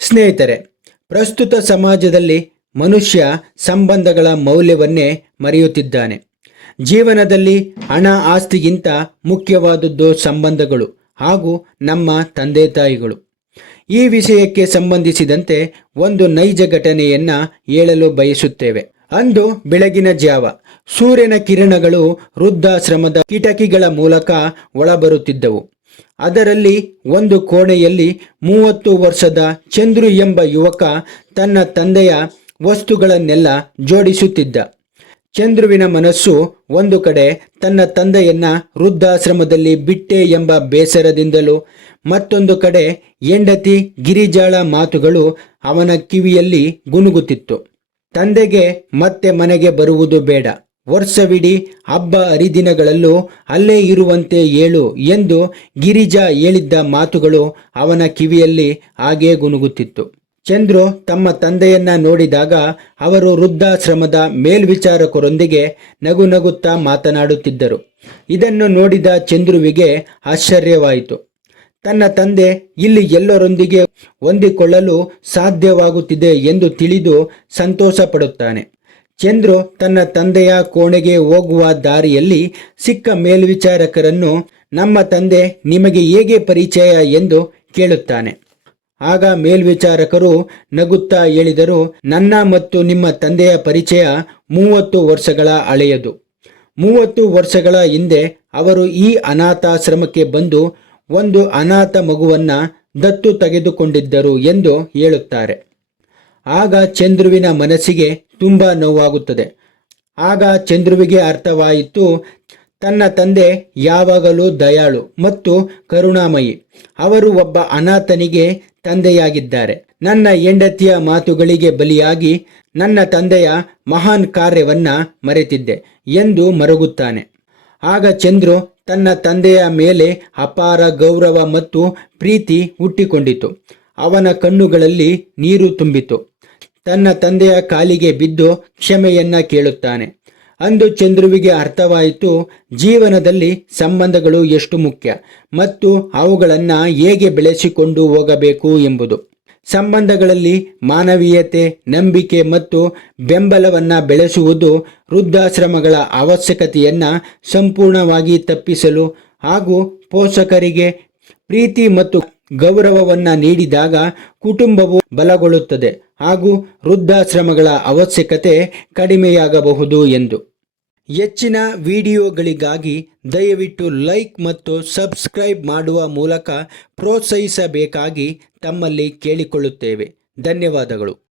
ಸ್ನೇಹಿತರೆ, ಪ್ರಸ್ತುತ ಸಮಾಜದಲ್ಲಿ ಮನುಷ್ಯ ಸಂಬಂಧಗಳ ಮೌಲ್ಯವನ್ನೇ ಮರೆಯುತ್ತಿದ್ದಾನೆ. ಜೀವನದಲ್ಲಿ ಹಣ ಆಸ್ತಿಗಿಂತ ಮುಖ್ಯವಾದದ್ದು ಸಂಬಂಧಗಳು ಹಾಗೂ ನಮ್ಮ ತಂದೆ ತಾಯಿಗಳು. ಈ ವಿಷಯಕ್ಕೆ ಸಂಬಂಧಿಸಿದಂತೆ ಒಂದು ನೈಜ ಘಟನೆಯನ್ನು ಹೇಳಲು ಬಯಸುತ್ತೇವೆ. ಅಂದು ಬೆಳಗಿನ ಜಾವ ಸೂರ್ಯನ ಕಿರಣಗಳು ವೃದ್ಧಾಶ್ರಮದ ಕಿಟಕಿಗಳ ಮೂಲಕ ಒಳಬರುತ್ತಿದ್ದವು. ಅದರಲ್ಲಿ ಒಂದು ಕೋಣೆಯಲ್ಲಿ 30 ವರ್ಷದ ಚಂದ್ರು ಎಂಬ ಯುವಕ ತನ್ನ ತಂದೆಯ ವಸ್ತುಗಳನ್ನೆಲ್ಲ ಜೋಡಿಸುತ್ತಿದ್ದ. ಚಂದ್ರುವಿನ ಮನಸ್ಸು ಒಂದು ಕಡೆ ತನ್ನ ತಂದೆಯನ್ನ ವೃದ್ಧಾಶ್ರಮದಲ್ಲಿ ಬಿಟ್ಟೆ ಎಂಬ ಬೇಸರದಿಂದಲೂ, ಮತ್ತೊಂದು ಕಡೆ ಹೆಂಡತಿ ಗಿರಿಜಾಳ ಮಾತುಗಳು ಅವನ ಕಿವಿಯಲ್ಲಿ ಗುನುಗುತ್ತಿತ್ತು. ತಂದೆಗೆ ಮತ್ತೆ ಮನೆಗೆ ಬರುವುದು ಬೇಡ, ವರ್ಷವಿಡೀ ಹಬ್ಬ ಹರಿದಿನಗಳಲ್ಲೂ ಅಲ್ಲೇ ಇರುವಂತೆ ಹೇಳು ಎಂದು ಗಿರಿಜಾ ಹೇಳಿದ್ದ ಮಾತುಗಳು ಅವನ ಕಿವಿಯಲ್ಲಿ ಹಾಗೇ ಗುನುಗುತ್ತಿತ್ತು. ಚಂದ್ರು ತಮ್ಮ ತಂದೆಯನ್ನ ನೋಡಿದಾಗ ಅವರು ವೃದ್ಧಾಶ್ರಮದ ಮೇಲ್ವಿಚಾರಕರೊಂದಿಗೆ ನಗು ನಗುತ್ತಾ ಮಾತನಾಡುತ್ತಿದ್ದರು. ಇದನ್ನು ನೋಡಿದ ಚಂದ್ರುವಿಗೆ ಆಶ್ಚರ್ಯವಾಯಿತು. ತನ್ನ ತಂದೆ ಇಲ್ಲಿ ಎಲ್ಲರೊಂದಿಗೆ ಹೊಂದಿಕೊಳ್ಳಲು ಸಾಧ್ಯವಾಗುತ್ತಿದೆ ಎಂದು ತಿಳಿದು ಸಂತೋಷ ಪಡುತ್ತಾನೆ. ಚಂದ್ರು ತನ್ನ ತಂದೆಯ ಕೋಣೆಗೆ ಹೋಗುವ ದಾರಿಯಲ್ಲಿ ಸಿಕ್ಕ ಮೇಲ್ವಿಚಾರಕರನ್ನು ನಮ್ಮ ತಂದೆ ನಿಮಗೆ ಹೇಗೆ ಪರಿಚಯ ಎಂದು ಕೇಳುತ್ತಾನೆ. ಆಗ ಮೇಲ್ವಿಚಾರಕರು ನಗುತ್ತಾ ಹೇಳಿದರು, ನನ್ನ ಮತ್ತು ನಿಮ್ಮ ತಂದೆಯ ಪರಿಚಯ 30 ವರ್ಷಗಳ ಹಳೆಯದು. 30 ವರ್ಷಗಳ ಹಿಂದೆ ಅವರು ಈ ಅನಾಥಾಶ್ರಮಕ್ಕೆ ಬಂದು ಒಂದು ಅನಾಥ ಮಗುವನ್ನ ದತ್ತು ತೆಗೆದುಕೊಂಡಿದ್ದರು ಎಂದು ಹೇಳುತ್ತಾರೆ. ಆಗ ಚಂದ್ರುವಿನ ಮನಸ್ಸಿಗೆ ತುಂಬಾ ನೋವಾಗುತ್ತದೆ. ಆಗ ಚಂದ್ರುವಿಗೆ ಅರ್ಥವಾಯಿತು, ತನ್ನ ತಂದೆ ಯಾವಾಗಲೂ ದಯಾಳು ಮತ್ತು ಕರುಣಾಮಯಿ. ಅವರು ಒಬ್ಬ ಅನಾಥನಿಗೆ ತಂದೆಯಾಗಿದ್ದಾರೆ. ನನ್ನ ಹೆಂಡತಿಯ ಮಾತುಗಳಿಗೆ ಬಲಿಯಾಗಿ ನನ್ನ ತಂದೆಯ ಮಹಾನ್ ಕಾರ್ಯವನ್ನ ಮರೆತಿದ್ದೆ ಎಂದು ಮರುಗುತ್ತಾನೆ. ಆಗ ಚಂದ್ರು ತನ್ನ ತಂದೆಯ ಮೇಲೆ ಅಪಾರ ಗೌರವ ಮತ್ತು ಪ್ರೀತಿ ಹುಟ್ಟಿಕೊಂಡಿತು. ಅವನ ಕಣ್ಣುಗಳಲ್ಲಿ ನೀರು ತುಂಬಿತು. ತನ್ನ ತಂದೆಯ ಕಾಲಿಗೆ ಬಿದ್ದು ಕ್ಷಮೆಯನ್ನ ಕೇಳುತ್ತಾನೆ. ಅಂದು ಚಂದ್ರುವಿಗೆ ಅರ್ಥವಾಯಿತು, ಜೀವನದಲ್ಲಿ ಸಂಬಂಧಗಳು ಎಷ್ಟು ಮುಖ್ಯ ಮತ್ತು ಅವುಗಳನ್ನು ಹೇಗೆ ಬೆಳೆಸಿಕೊಂಡು ಹೋಗಬೇಕು ಎಂಬುದು. ಸಂಬಂಧಗಳಲ್ಲಿ ಮಾನವೀಯತೆ, ನಂಬಿಕೆ ಮತ್ತು ಬೆಂಬಲವನ್ನು ಬೆಳೆಸುವುದು ವೃದ್ಧಾಶ್ರಮಗಳ ಅವಶ್ಯಕತೆಯನ್ನು ಸಂಪೂರ್ಣವಾಗಿ ತಪ್ಪಿಸಲು ಹಾಗೂ ಪೋಷಕರಿಗೆ ಪ್ರೀತಿ ಮತ್ತು ಗೌರವವನ್ನು ನೀಡಿದಾಗ ಕುಟುಂಬವು ಬಲಗೊಳ್ಳುತ್ತದೆ ಹಾಗೂ ವೃದ್ಧಾಶ್ರಮಗಳ ಅವಶ್ಯಕತೆ ಕಡಿಮೆಯಾಗಬಹುದು ಎಂದು. ಹೆಚ್ಚಿನ ವಿಡಿಯೋಗಳಿಗಾಗಿ ದಯವಿಟ್ಟು ಲೈಕ್ ಮತ್ತು ಸಬ್ಸ್ಕ್ರೈಬ್ ಮಾಡುವ ಮೂಲಕ ಪ್ರೋತ್ಸಾಹಿಸಬೇಕಾಗಿ ತಮ್ಮಲ್ಲಿ ಕೇಳಿಕೊಳ್ಳುತ್ತೇವೆ. ಧನ್ಯವಾದಗಳು.